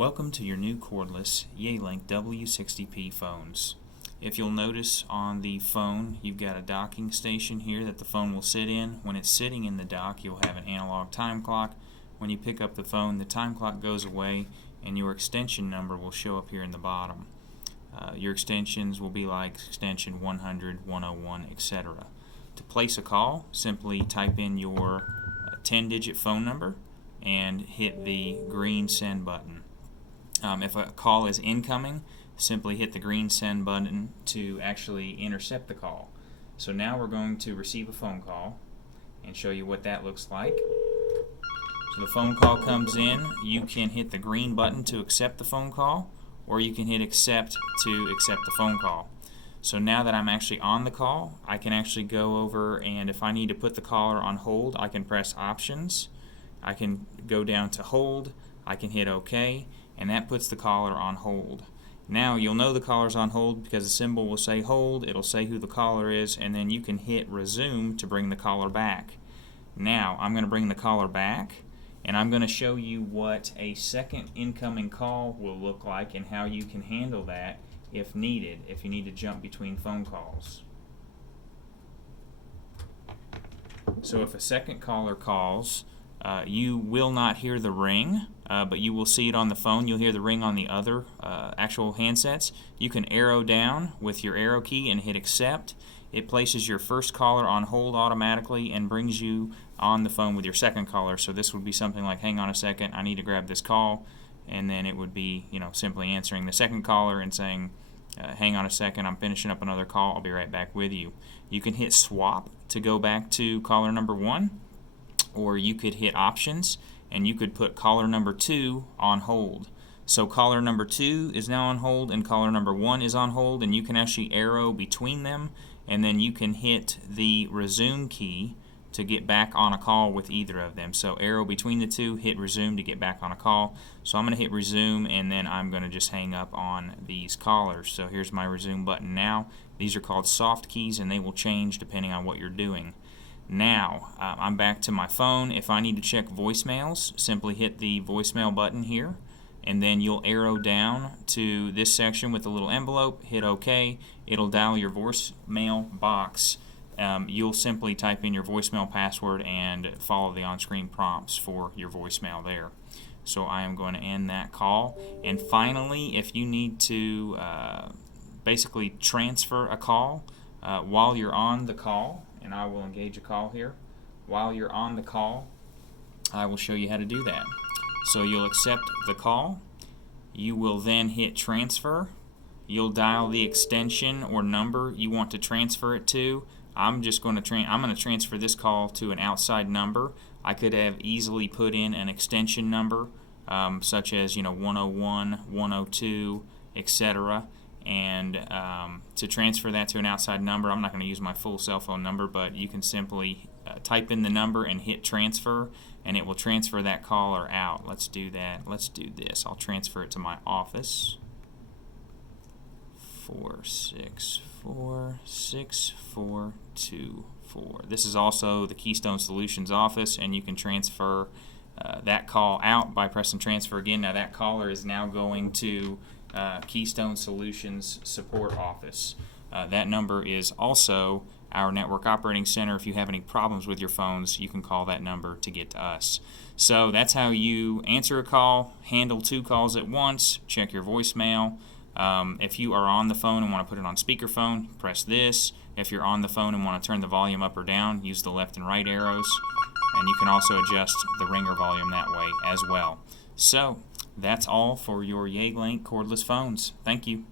Welcome to your new cordless Yealink W60p phones. If you'll notice on the phone, you've got a docking station here that the phone will sit in. When it's sitting in the dock, you'll have an analog time clock. When you pick up the phone, the time clock goes away and your extension number will show up here in the bottom. Your extensions will be like extension 100, 101, etc. To place a call, simply type in your 10-digit phone number and hit the green send button. If a call is incoming, simply hit the green send button to actually intercept the call. So now we're going to receive a phone call and show you what that looks like. So the phone call comes in, you can hit the green button to accept the phone call, or you can hit accept to accept the phone call. So now that I'm actually on the call, I can actually go over, and if I need to put the caller on hold, I can press options. I can go down to hold, I can hit OK, and that puts the caller on hold. Now you'll know the caller's on hold because the symbol will say hold, it'll say who the caller is, and then you can hit resume to bring the caller back. Now I'm going to bring the caller back, and I'm going to show you what a second incoming call will look like and how you can handle that if needed, if you need to jump between phone calls. So if a second caller calls, you will not hear the ring, but you will see it on the phone. You'll hear the ring on the other actual handsets. You can arrow down with your arrow key and hit accept. It places your first caller on hold automatically and brings you on the phone with your second caller. So this would be something like, hang on a second, I need to grab this call, and then it would be, simply answering the second caller and saying, hang on a second, I'm finishing up another call, I'll be right back with you. You can hit swap to go back to caller number 1, or you could hit options and you could put caller number 2 on hold. So caller number 2 is now on hold and caller number 1 is on hold, and you can actually arrow between them, and then you can hit the resume key to get back on a call with either of them. So arrow between the two, hit resume to get back on a call. So I'm going to hit resume, and then I'm going to just hang up on these callers. So here's my resume button now. These are called soft keys, and they will change depending on what you're doing. Now I'm back to my phone. If I need to check voicemails, simply hit the voicemail button here, and then you'll arrow down to this section with a little envelope, hit OK. It'll dial your voicemail box. You'll simply type in your voicemail password and follow the on-screen prompts for your voicemail there. So I am going to end that call. And finally, if you need to basically transfer a call while you're on the call, and I will engage a call here. While you're on the call, I will show you how to do that. So you'll accept the call. You will then hit transfer. You'll dial the extension or number you want to transfer it to. I'm going to transfer this call to an outside number. I could have easily put in an extension number, such as 101, 102, etc. And to transfer that to an outside number, I'm not going to use my full cell phone number, but you can simply type in the number and hit transfer, and it will transfer that caller out. Let's do that. Let's do this. I'll transfer it to my office. 4646424. This is also the Keystone Solutions office, and you can transfer that call out by pressing transfer again. Now that caller is now going to Keystone Solutions support office. That number is also our network operating center. If you have any problems with your phones, you can call that number to get to us. So that's how you answer a call, handle 2 calls at once, check your voicemail. If you are on the phone and want to put it on speakerphone, press this. If you're on the phone and want to turn the volume up or down, use the left and right arrows. And you can also adjust the ringer volume that way as well. So that's all for your Yealink cordless phones. Thank you.